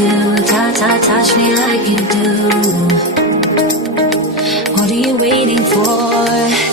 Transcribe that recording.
do. Touch me like you do. What are you waiting for?